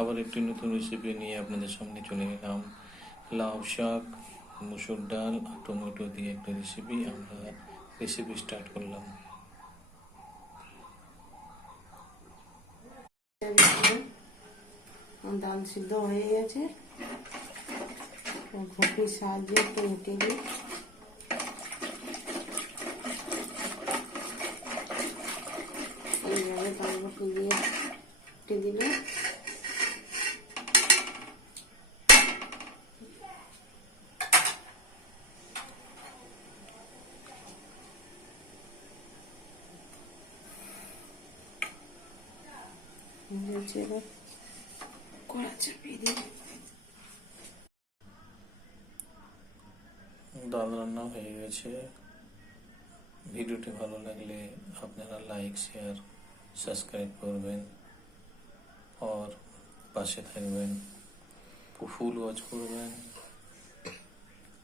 আবার একটি নতুন রেসিপি নিয়ে আপনাদের সামনে চলে এলাম। লাউ শাক, মুসুর ডাল আর টমেটো দিয়ে একটা রেসিপি। আমরা রেসিপি স্টার্ট করলাম। ডাল সিদ্ধ হয়ে গেছে, ঘটির সাহায্যে একটু উঠে দিই। এইভাবে ডালগুলো দিয়ে উঠে দিলে কড়া চাপিয়ে দিই। ডাল রান্না হয়ে গেছে। ভিডিওটি ভালো লাগলে আপনারা লাইক, শেয়ার, সাবস্ক্রাইব করবেন और পাশে থাকবেন, ফুল ওয়াচ করবেন।